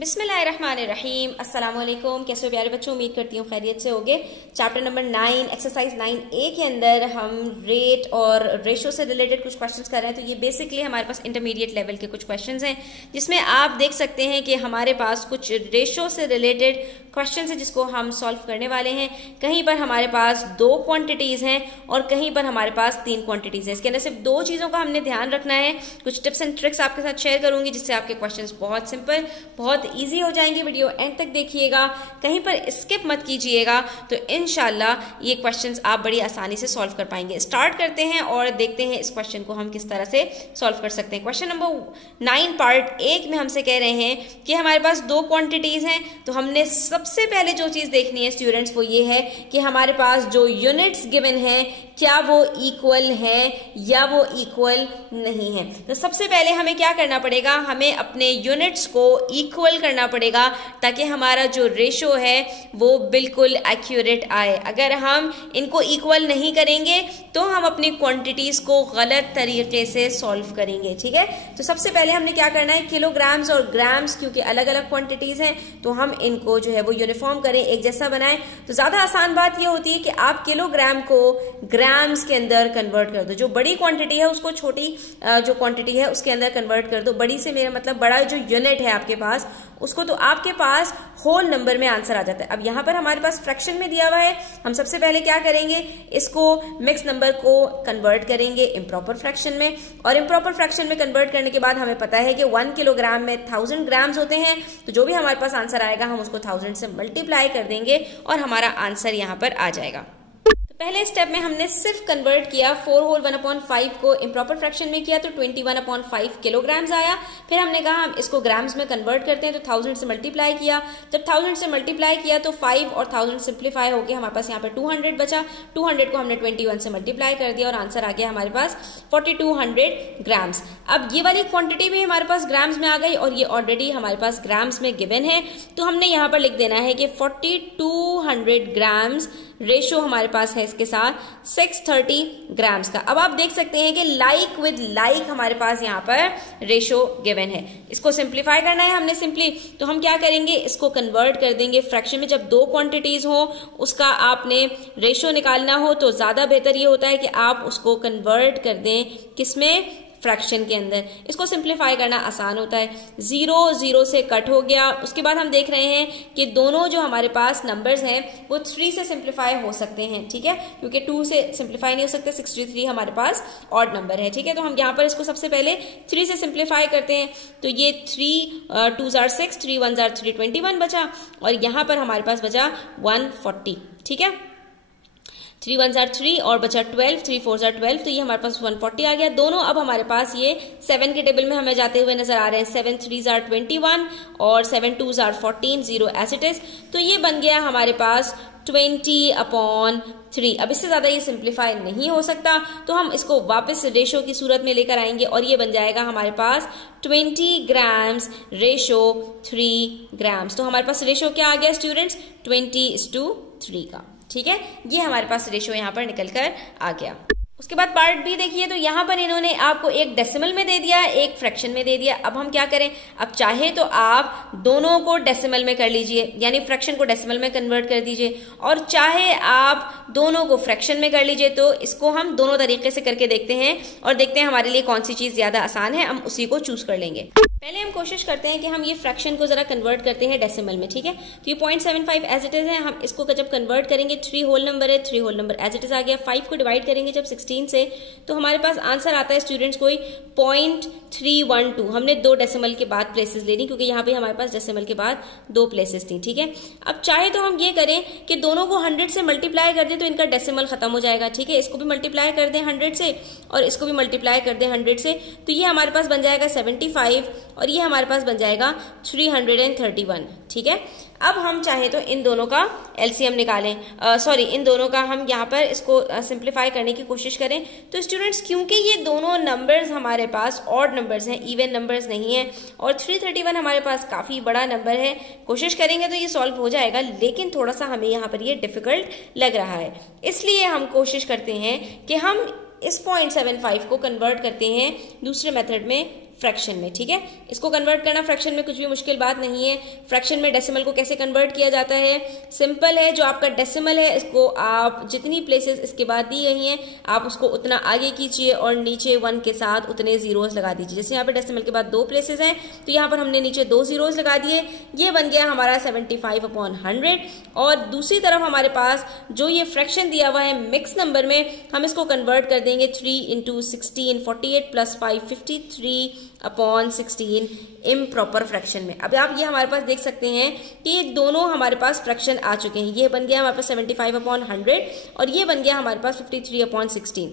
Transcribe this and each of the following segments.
बिस्मिल्लाहिर्रहमानिर्रहीम। अस्सलाम वालेकुम। कैसे हो प्यारे बच्चों, उम्मीद करती हूँ खैरियत से होगे। चैप्टर नंबर 9 एक्सरसाइज 9A के अंदर हम रेट और रेशो से रिलेटेड कुछ क्वेश्चंस कर रहे हैं। तो ये बेसिकली हमारे पास इंटरमीडिएट लेवल के कुछ क्वेश्चंस हैं, जिसमें आप देख सकते हैं कि हमारे पास कुछ रेशो से रिलेटेड क्वेश्चन है जिसको हम सॉल्व करने वाले हैं। कहीं पर हमारे पास 2 क्वांटिटीज हैं और कहीं पर हमारे पास 3 क्वांटिटीज हैं। इसके अंदर सिर्फ 2 चीजों का हमने ध्यान रखना है। कुछ टिप्स एंड ट्रिक्स आपके साथ शेयर करूंगी जिससे आपके क्वेश्चंस बहुत सिंपल, बहुत इजी हो जाएंगे। वीडियो एंड तक देखिएगा, कहीं पर स्किप मत कीजिएगा, तो इंशाल्लाह ये क्वेश्चंस आप बड़ी आसानी से सॉल्व कर पाएंगे। स्टार्ट करते हैं और देखते हैं इस क्वेश्चन को हम किस तरह से सॉल्व कर सकते हैं। क्वेश्चन नंबर 9 पार्ट 1 में हमसे कह रहे हैं कि हमारे पास 2 क्वांटिटीज हैं। तो हमने सबसे पहले जो चीज देखनी है स्टूडेंट्स वो ये है कि हमारे पास जो यूनिट्स गिवन है क्या वो इक्वल है या वो इक्वल नहीं है। तो सबसे पहले हमें क्या करना पड़ेगा, हमें अपने यूनिट्स को इक्वल करना पड़ेगा ताकि हमारा जो रेशो है वो बिल्कुल एक्यूरेट आए। अगर हम इनको इक्वल नहीं करेंगे तो हम अपनी क्वांटिटीज को गलत तरीके से सॉल्व करेंगे। ठीक है, तो सबसे पहले हमने क्या करना है, किलोग्राम्स और ग्राम्स क्योंकि अलग अलग क्वांटिटीज हैं तो हम इनको जो है वो यूनिफॉर्म करें, एक जैसा बनाएं। तो ज्यादा आसान बात ये होती है कि आप किलोग्राम को ग्राम्स के अंदर कन्वर्ट कर दो। जो बड़ी क्वांटिटी है उसको छोटी जो क्वांटिटी है उसके अंदर कन्वर्ट कर दो। बड़ी से मेरा मतलब बड़ा जो यूनिट है आपके पास उसको, तो आपके पास होल नंबर में आंसर आ जाता है। अब यहां पर हमारे पास फ्रैक्शन में दिया हुआ है, हम सबसे पहले क्या करेंगे, इसको मिक्स नंबर को कन्वर्ट करेंगे इम्प्रॉपर फ्रैक्शन में। और इम्प्रॉपर फ्रैक्शन में कन्वर्ट करने के बाद हमें पता है कि 1 किलोग्राम में 1000 ग्राम्स होते हैं। तो जो भी हमारे पास आंसर आएगा हम उसको 1000 से मल्टीप्लाई कर देंगे और हमारा आंसर यहां पर आ जाएगा। पहले स्टेप में हमने सिर्फ कन्वर्ट किया 4 होल 1/5 को इम्प्रॉपर फ्रैक्शन में किया तो 21/5 किलोग्राम्स आया। फिर हमने कहा हम इसको ग्राम्स में कन्वर्ट करते हैं तो 1000 से मल्टीप्लाई किया। जब 1000 से मल्टीप्लाई किया तो 5 और 1000 सिंप्लीफाई होकर हमारे पास यहाँ पे 200 बचा। 200 को हमने 21 से मल्टीप्लाई कर दिया और आंसर आ गया हमारे पास 4200 ग्राम्स। अब ये वाली क्वांटिटी भी हमारे पास ग्राम्स में आ गई और ये ऑलरेडी हमारे पास ग्राम्स में गिवन है। तो हमने यहाँ पर लिख देना है कि 4200 ग्राम्स रेशो हमारे पास है इसके साथ 630 ग्राम्स का। अब आप देख सकते हैं कि लाइक विद लाइक हमारे पास यहाँ पर रेशो गिवन है। इसको सिंप्लीफाई करना है हमने सिंपली, तो हम क्या करेंगे, इसको कन्वर्ट कर देंगे फ्रैक्शन में। जब 2 क्वांटिटीज हो उसका आपने रेशो निकालना हो तो ज्यादा बेहतर ये होता है कि आप उसको कन्वर्ट कर दें किसमें, फ्रैक्शन के अंदर। इसको सिंप्लीफाई करना आसान होता है। 0 0 से कट हो गया। उसके बाद हम देख रहे हैं कि दोनों जो हमारे पास नंबर्स हैं वो 3 से सिंप्लीफाई हो सकते हैं। ठीक है, क्योंकि 2 से सिंप्लीफाई नहीं हो सकते। 63 हमारे पास ऑड नंबर है। ठीक है, तो हम यहाँ पर इसको सबसे पहले 3 से सिंप्लीफाई करते हैं। तो ये 3 2 जार 6, 3 1 जार 3, 21 बचा और यहाँ पर हमारे पास बचा 140। ठीक है, 3 1 जार 3 और बचा 12, 3 4 जार 12, तो ये हमारे पास 140 आ गया। दोनों अब हमारे पास ये 7 के टेबल में हमें जाते हुए नजर आ रहे हैं। 7 3 जार 21 और 7 2 जार 14, 0 एज इट इज। तो ये बन गया हमारे पास 20/3। अब इससे ज्यादा ये सिंप्लीफाई नहीं हो सकता तो हम इसको वापस रेशो की सूरत में लेकर आएंगे और ये बन जाएगा हमारे पास 20 ग्राम्स रेशो 3 ग्राम्स। तो हमारे पास रेशो क्या आ गया स्टूडेंट्स, 20:3 का। ठीक है, ये हमारे पास रेशो यहाँ पर निकल कर आ गया। उसके बाद पार्ट बी देखिए, तो यहाँ पर इन्होंने आपको एक डेसिमल में दे दिया, एक फ्रैक्शन में दे दिया। अब हम क्या करें, अब चाहे तो आप दोनों को डेसिमल में कर लीजिए, यानी फ्रैक्शन को डेसिमल में कन्वर्ट कर दीजिए, और चाहे आप दोनों को फ्रैक्शन में कर लीजिए। तो इसको हम दोनों तरीके से करके देखते हैं और देखते हैं हमारे लिए कौन सी चीज ज्यादा आसान है, हम उसी को चूज कर लेंगे। पहले हम कोशिश करते हैं कि हम ये फ्रैक्शन को जरा कन्वर्ट करते हैं डेसिमल में। ठीक है, तो ये 0.75 एज इट इज है। हम इसको जब कन्वर्ट करेंगे, 3 होल नंबर है, 3 whole number as it is आ गया। 5 को डिवाइड करेंगे जब 16 से तो हमारे पास आंसर आता है स्टूडेंट्स कोई 0.312। हमने 2 डेसिमल के बाद प्लेसेस लेनी क्योंकि यहाँ पे हमारे पास डेसिमल के बाद 2 प्लेसेस थी। ठीक है, अब चाहे तो हम ये करें कि दोनों को 100 से मल्टीप्लाई कर दें तो इनका डेसिमल खत्म हो जाएगा। ठीक है, इसको भी मल्टीप्लाई कर दें 100 से और इसको भी मल्टीप्लाई कर दें 100 से, तो ये हमारे पास बन जाएगा 75 और ये हमारे पास बन जाएगा 331। ठीक है, अब हम चाहे तो इन दोनों का एलसीएम निकालें, इन दोनों का हम यहाँ पर इसको सिंप्लीफाई करने की कोशिश करें। तो स्टूडेंट्स क्योंकि ये दोनों नंबर्स हमारे पास ऑड नंबर्स हैं, इवन नंबर्स नहीं है, और 331 हमारे पास काफी बड़ा नंबर है, कोशिश करेंगे तो ये सॉल्व हो जाएगा, लेकिन थोड़ा सा हमें यहाँ पर ये डिफिकल्ट लग रहा है। इसलिए हम कोशिश करते हैं कि हम इस 0.75 को कन्वर्ट करते हैं दूसरे मेथड में, फ्रैक्शन में, ठीक है। इसको कन्वर्ट करना फ्रैक्शन में कुछ भी मुश्किल बात नहीं है। फ्रैक्शन में डेसिमल को कैसे कन्वर्ट किया जाता है, सिंपल है। जो आपका डेसिमल है इसको आप जितनी प्लेसेस इसके बाद दी गई हैं आप उसको उतना आगे कीजिए और नीचे 1 के साथ उतने जीरोस लगा दीजिए। जैसे यहाँ पे डेसिमल के बाद 2 प्लेसेस हैं तो यहाँ पर हमने नीचे 2 जीरोस लगा दिए, ये बन गया हमारा 75/100। और दूसरी तरफ हमारे पास जो ये फ्रैक्शन दिया हुआ है मिक्स नंबर में, हम इसको कन्वर्ट कर देंगे 3 × 16 48 + 5 53/16 इम्प्रॉपर फ्रैक्शन में। अब आप ये हमारे पास देख सकते हैं कि ये दोनों हमारे पास फ्रैक्शन आ चुके हैं। ये बन गया हमारे पास 75/100 और ये बन गया हमारे पास 53/16।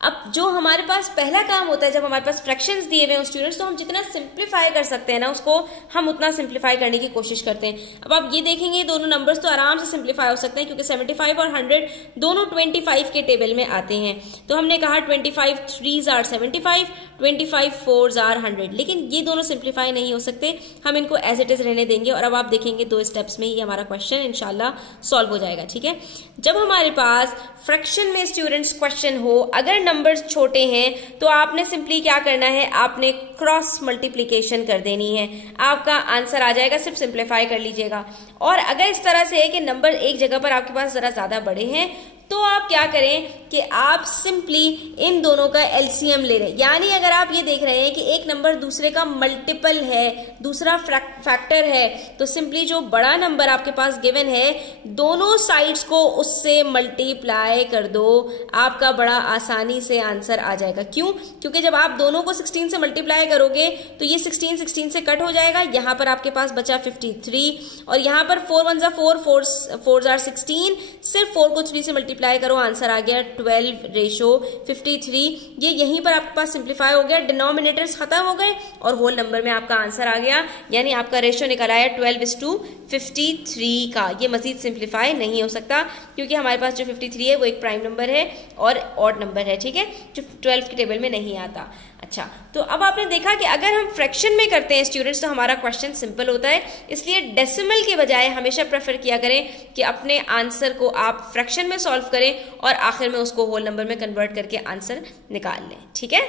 अब जो हमारे पास पहला काम होता है जब हमारे पास फ्रैक्शंस दिए हुए हैं स्टूडेंट्स, तो हम जितना सिंप्लीफाई कर सकते हैं ना उसको हम उतना सिंप्लीफाई करने की कोशिश करते हैं। अब आप ये देखेंगे दोनों नंबर्स तो आराम से सिंप्लीफाई हो सकते हैं क्योंकि 75 और 100 दोनों 25 के टेबल में आते हैं। तो हमने कहा 25 3s are 75, 25 4s are 100, लेकिन ये दोनों सिंप्लीफाई नहीं हो सकते, हम इनको एज इट इज रहने देंगे और अब आप देखेंगे 2 स्टेप्स में ही हमारा क्वेश्चन इंशाल्लाह सॉल्व हो जाएगा, ठीक है। जब हमारे पास फ्रैक्शन में स्टूडेंट्स क्वेश्चन हो, अगर नंबर्स छोटे हैं तो आपने सिंपली क्या करना है, आपने क्रॉस मल्टीप्लीकेशन कर देनी है, आपका आंसर आ जाएगा। सिर्फ सिंप्लीफाई कर लीजिएगा। और अगर इस तरह से है कि नंबर एक जगह पर आपके पास जरा ज्यादा बड़े हैं तो आप क्या करें कि आप सिंपली इन दोनों का एलसीएम ले रहे हैं। यानी अगर आप ये देख रहे हैं कि एक नंबर दूसरे का मल्टीपल है, दूसरा फैक्टर है, तो सिंपली जो बड़ा नंबर आपके पास गिवन है दोनों साइड्स को उससे मल्टीप्लाई कर दो, आपका बड़ा आसानी से आंसर आ जाएगा। क्यों? क्योंकि जब आप दोनों को 16 से मल्टीप्लाई करोगे तो ये 16 से कट हो जाएगा, यहां पर आपके पास बचा 53 और यहां पर 4 1 जा 4 4 are 16, सिर्फ 4 को 3 से मल्टीप्लाई करो, आंसर आ गया 12/53। ये यहीं पर आपके पास सिंप्लीफाई हो गया, डिनोमिनेटर्स खत्म हो गए और होल नंबर में आपका आंसर आ गया, यानी आपका रेशियो निकल आया 12:53 का। ये मजीद सिंप्लीफाई नहीं हो सकता क्योंकि हमारे पास जो 53 है वो एक प्राइम नंबर है और ऑड नंबर है, ठीक है, जो 12 के टेबल में नहीं आता। अच्छा, तो अब आपने देखा कि अगर हम फ्रैक्शन में करते हैं स्टूडेंट्स तो हमारा क्वेश्चन सिंपल होता है, इसलिए डेसिमल के बजाय हमेशा प्रेफर किया करें कि अपने आंसर को आप फ्रैक्शन में सॉल्व करें और आखिर में उसको होल नंबर में कन्वर्ट करके आंसर निकाल लें, ठीक है।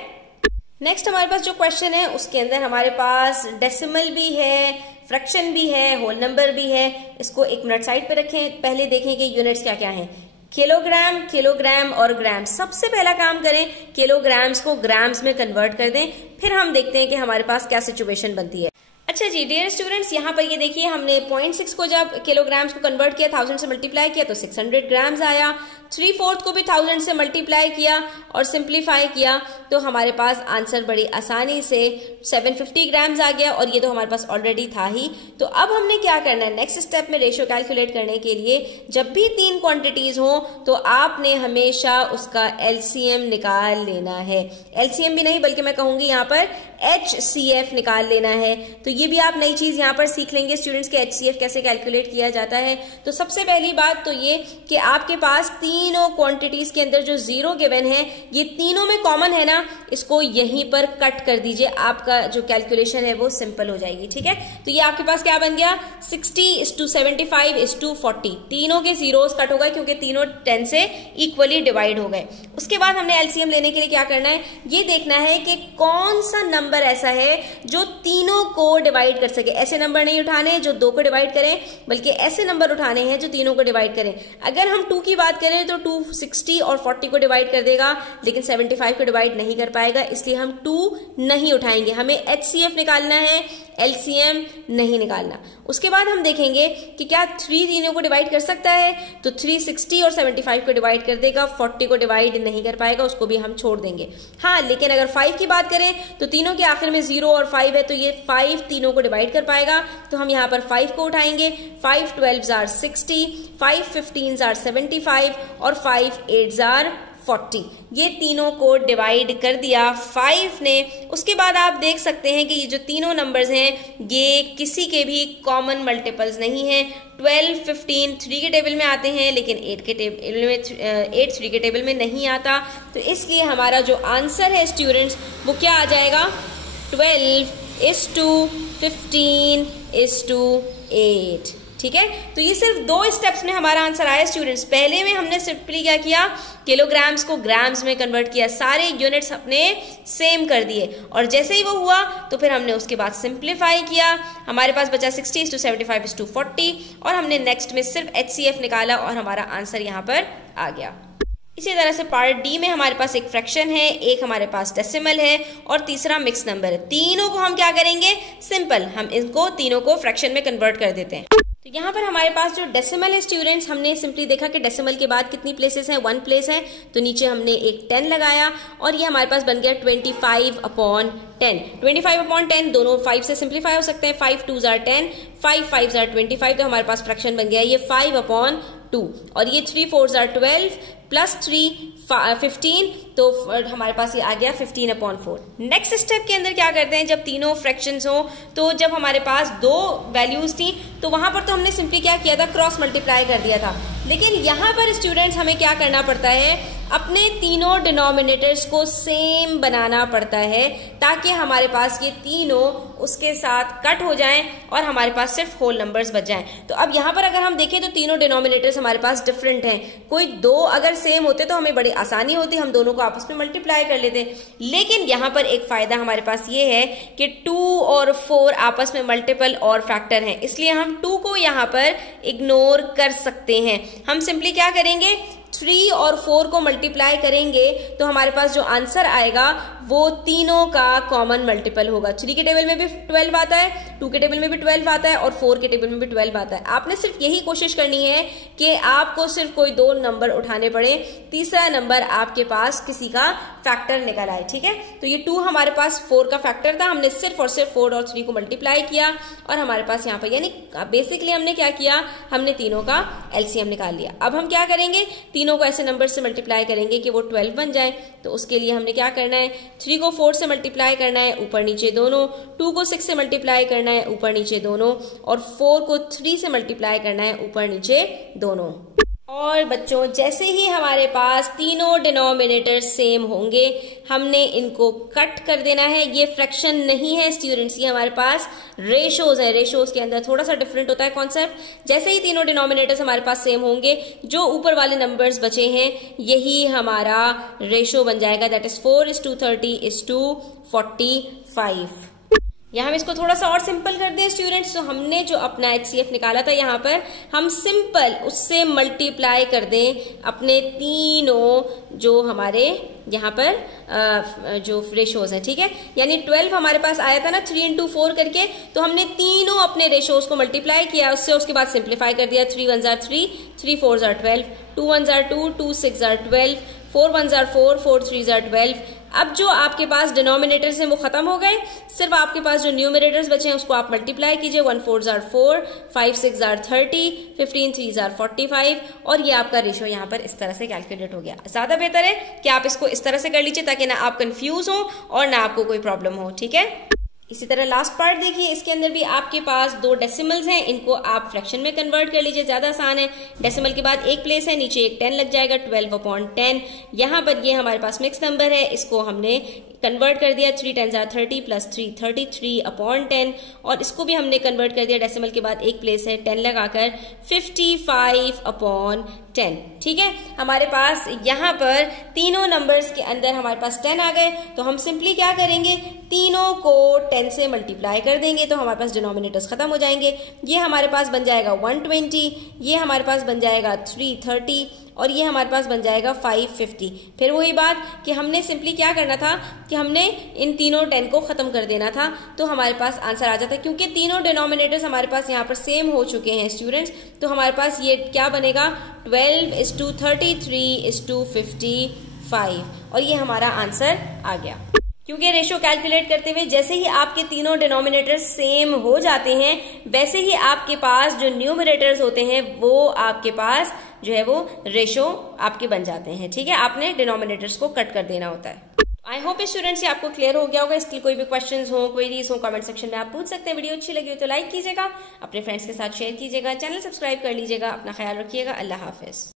नेक्स्ट हमारे पास जो क्वेश्चन है उसके अंदर हमारे पास डेसिमल भी है, फ्रैक्शन भी है, होल नंबर भी है। इसको एक मिनट साइड पे रखें, पहले देखें कि यूनिट्स क्या क्या हैं। किलोग्राम, किलोग्राम और ग्राम। सबसे पहला काम करें किलोग्राम्स को ग्राम्स में कन्वर्ट कर दें, फिर हम देखते हैं कि हमारे पास क्या सिचुएशन बनती है। अच्छा जी डियर स्टूडेंट्स, यहाँ पर ये देखिए हमने 0.6 को जब किलोग्राम्स को कन्वर्ट किया 1000 से मल्टीप्लाई किया तो 600 ग्राम्स आया। 3/4 को भी 1000 से मल्टीप्लाई किया और सिंप्लीफाई किया तो हमारे पास आंसर बड़ी आसानी से 750 ग्राम्स आ गया और ये तो हमारे पास ऑलरेडी था ही। तो अब हमने क्या करना है, नेक्स्ट स्टेप में रेशियो कैलकुलेट करने के लिए जब भी 3 क्वांटिटीज हो तो आपने हमेशा उसका एलसीएम निकाल लेना है। एलसीएम भी नहीं बल्कि मैं कहूंगी यहाँ पर HCF निकाल लेना है। तो ये भी आप नई चीज यहाँ पर सीख लेंगे स्टूडेंट्स के HCF कैसे कैलकुलेट किया जाता है। तो सबसे पहली बात तो ये कि आपके पास तीनों क्वांटिटीज के अंदर जो 0 गिवन है ये तीनों में कॉमन है ना, इसको यहीं पर कट कर दीजिए, आपका जो कैलकुलेशन है वो सिंपल हो जाएगी, ठीक है। तो ये आपके पास क्या बन गया 60:75:40, तीनों के जीरोस कट हो गए क्योंकि तीनों 10 से इक्वली डिवाइड हो गए। उसके बाद हमने एलसीएम लेने के लिए क्या करना है, ये देखना है कि कौन सा नंबर ऐसा है जो तीनों को डिवाइड कर सके। ऐसे नंबर नहीं उठाने जो 2 को डिवाइड करें बल्कि ऐसे नंबर उठाने हैं जो तीनों को डिवाइड करें। अगर हम 2 की बात करें तो 2 60 और 40 को डिवाइड कर देगा लेकिन 75 को डिवाइड नहीं कर पाएगा, इसलिए हम 2 नहीं उठाएंगे। हमें HCF निकालना है, LCM नहीं निकालना। उसके बाद हम देखेंगे कि क्या 3 तीनों को डिवाइड कर सकता है, तो 3 60 और 75 को डिवाइड कर देगा, 40 को डिवाइड नहीं कर पाएगा, उसको भी हम छोड़ देंगे। हाँ, लेकिन अगर 5 की बात करें तो तीनों के आखिर में 0 और 5 है तो ये 5 तीनों को डिवाइड कर पाएगा, तो हम यहाँ पर 5 को उठाएंगे। 5 12s are 60, 5 15s are 75 और 5 8s are 40। ये तीनों को डिवाइड कर दिया 5 ने। उसके बाद आप देख सकते हैं कि ये जो तीनों नंबर्स हैं ये किसी के भी कॉमन मल्टीपल्स नहीं हैं। 12 15 3 के टेबल में आते हैं लेकिन 8 के टेबल में 8 3 के टेबल में नहीं आता, तो इसलिए हमारा जो आंसर है स्टूडेंट्स वो क्या आ जाएगा 12:15:8। ठीक है। तो ये सिर्फ 2 स्टेप्स में हमारा आंसर आया स्टूडेंट्स। पहले में हमने सिंपली क्या किया, किलोग्राम्स को ग्राम्स में कन्वर्ट किया, सारे यूनिट्स अपने सेम कर दिए, और जैसे ही वो हुआ तो फिर हमने उसके बाद सिंप्लीफाई किया, हमारे पास बचा 60:75:40, और हमने नेक्स्ट में सिर्फ HCF निकाला और हमारा आंसर यहाँ पर आ गया। इसी तरह से पार्ट डी में हमारे पास एक फ्रैक्शन है, एक हमारे पास डेसिमल है और तीसरा मिक्स नंबर है। तीनों को हम क्या करेंगे, सिंपल, हम इनको तीनों को फ्रैक्शन में कन्वर्ट कर देते हैं। तो यहाँ पर हमारे पास जो डेसिमल है स्टूडेंट्स, हमने सिंपली देखा कि डेसिमल के बाद कितनी प्लेसेस हैं, 1 प्लेस है, तो नीचे हमने एक 10 लगाया और ये हमारे पास बन गया 25/10। 25/10 दोनों 5 से सिंप्लीफाई हो सकते हैं, 5 2s are 10, 5 5s are 25, तो हमारे पास फ्रैक्शन बन गया ये 5/2, और ये 3 4s are 12 प्लस 3 15, तो हमारे पास ये आ गया 15/4। नेक्स्ट स्टेप के अंदर क्या करते हैं, जब तीनों फ्रैक्शंस हो, तो जब हमारे पास 2 वैल्यूज थी तो वहां पर तो हमने सिंपली क्या किया था, क्रॉस मल्टीप्लाई कर दिया था। लेकिन यहाँ पर स्टूडेंट्स हमें क्या करना पड़ता है, अपने तीनों डिनोमिनेटर्स को सेम बनाना पड़ता है, ताकि हमारे पास ये तीनों उसके साथ कट हो जाएं और हमारे पास सिर्फ होल नंबर्स बच जाएं। तो अब यहाँ पर अगर हम देखें तो तीनों डिनोमिनेटर्स हमारे पास डिफरेंट हैं, कोई 2 अगर सेम होते तो हमें बड़ी आसानी होती, हम दोनों को आपस में मल्टीप्लाई कर लेते। लेकिन यहाँ पर एक फायदा हमारे पास ये है कि 2 और 4 आपस में मल्टीपल और फैक्टर हैं, इसलिए हम 2 को यहाँ पर इग्नोर कर सकते हैं। हम सिंपली क्या करेंगे, 3 और 4 को मल्टीप्लाई करेंगे तो हमारे पास जो आंसर आएगा वो तीनों का कॉमन मल्टीपल होगा। 3 के टेबल में भी 12 आता है, 2 के टेबल में भी 12 आता है और 4 के टेबल में भी 12 आता है। आपने सिर्फ यही कोशिश करनी है कि आपको सिर्फ कोई 2 नंबर उठाने पड़े, तीसरा नंबर आपके पास किसी का फैक्टर निकल आए, ठीक है। तो ये 2 हमारे पास 4 का फैक्टर था, हमने सिर्फ और सिर्फ 4 और 3 को मल्टीप्लाई किया और हमारे पास यहाँ पर, यानी बेसिकली हमने क्या किया, हमने तीनों का एलसीएम निकाल लिया। अब हम क्या करेंगे, तीनों को ऐसे नंबर से मल्टीप्लाई करेंगे कि वो 12 बन जाए। तो उसके लिए हमने क्या करना है, 3 को 4 से मल्टीप्लाई करना है, ऊपर नीचे दोनों, 2 को 6 से मल्टीप्लाई करना है, ऊपर नीचे दोनों, और 4 को 3 से मल्टीप्लाई करना है, ऊपर नीचे दोनों। और बच्चों जैसे ही हमारे पास तीनों डिनोमिनेटर सेम होंगे, हमने इनको कट कर देना है। ये फ्रैक्शन नहीं है स्टूडेंट्स, ये हमारे पास रेशोज है। रेशोज के अंदर थोड़ा सा डिफरेंट होता है कॉन्सेप्ट। जैसे ही तीनों डिनोमिनेटर्स हमारे पास सेम होंगे, जो ऊपर वाले नंबर्स बचे हैं यही हमारा रेशो बन जाएगा, दैट इज 4:30:45। यहाँ हम इसको थोड़ा सा और सिंपल कर दें स्टूडेंट्स, तो हमने जो अपना HCF निकाला था यहाँ पर हम सिंपल उससे मल्टीप्लाई कर दें अपने तीनों जो हमारे यहाँ पर जो रेशोज हैं, ठीक है। यानी 12 हमारे पास आया था ना 3 into 4 करके, तो हमने तीनों अपने रेशोज को मल्टीप्लाई किया, उससे उसके बाद सिंप्लीफाई कर दिया। 3 1s are 3, 3 4s are 12, 2 1s are 2, 2 6s are 12, 4 1s are 4, 4 3s are 12। अब जो आपके पास डिनोमिनेटर्स हैं वो खत्म हो गए, सिर्फ आपके पास जो न्यूमरेटर्स बचे हैं उसको आप मल्टीप्लाई कीजिए। 1 4s are 4, 5 6s are 30, 15 3s are 45, और ये आपका रेशो यहाँ पर इस तरह से कैलकुलेट हो गया। ज्यादा बेहतर है कि आप इसको इस तरह से कर लीजिए ताकि ना आप कंफ्यूज हो और ना आपको कोई प्रॉब्लम हो, ठीक है। इसी तरह लास्ट पार्ट देखिए, इसके अंदर भी आपके पास 2 डेसिमल्स हैं, इनको आप फ्रैक्शन में कन्वर्ट कर लीजिए, ज्यादा आसान है। डेसिमल के बाद एक प्लेस है, नीचे एक 10 लग जाएगा, 12/10। यहाँ पर ये हमारे पास मिक्स नंबर है, इसको हमने कन्वर्ट कर दिया, 3 10s are 30 प्लस 3 33/10, और इसको भी हमने कन्वर्ट कर दिया, डेसिमल के बाद एक प्लेस है 10 लगाकर 55/10, ठीक है। हमारे पास यहाँ पर तीनों नंबर्स के अंदर हमारे पास 10 आ गए, तो हम सिंपली क्या करेंगे, तीनों को 10 से मल्टीप्लाई कर देंगे, तो हमारे पास डिनोमिनेटर्स खत्म हो जाएंगे। ये हमारे पास बन जाएगा 120, ये हमारे पास बन जाएगा 330, और ये हमारे पास बन जाएगा 550। फिर वही बात कि हमने सिंपली क्या करना था कि हमने इन तीनों 10 को खत्म कर देना था, तो हमारे पास आंसर आ जाता है। क्योंकि तीनों डिनोमिनेटर्स हमारे पास यहाँ पर सेम हो चुके हैं स्टूडेंट्स, तो हमारे पास ये क्या बनेगा, 12:33:55, और ये हमारा आंसर आ गया। क्योंकि रेशो कैलकुलेट करते हुए जैसे ही आपके तीनों डिनोमिनेटर्स सेम हो जाते हैं, वैसे ही आपके पास जो न्यूमरेटर्स होते हैं वो आपके पास जो है वो रेशो आपके बन जाते हैं, ठीक है। आपने डिनोमिनेटर्स को कट कर देना होता है। आई होप स्टूडेंट्स ये आपको क्लियर हो गया होगा। इसके कोई भी क्वेश्चंस हो, क्वेरीज हो, कमेंट सेक्शन में आप पूछ सकते हैं। वीडियो अच्छी लगी हो तो लाइक कीजिएगा, अपने फ्रेंड्स के साथ शेयर कीजिएगा, चैनल सब्सक्राइब कर लीजिएगा। अपना ख्याल रखिएगा। अल्लाह हाफिज।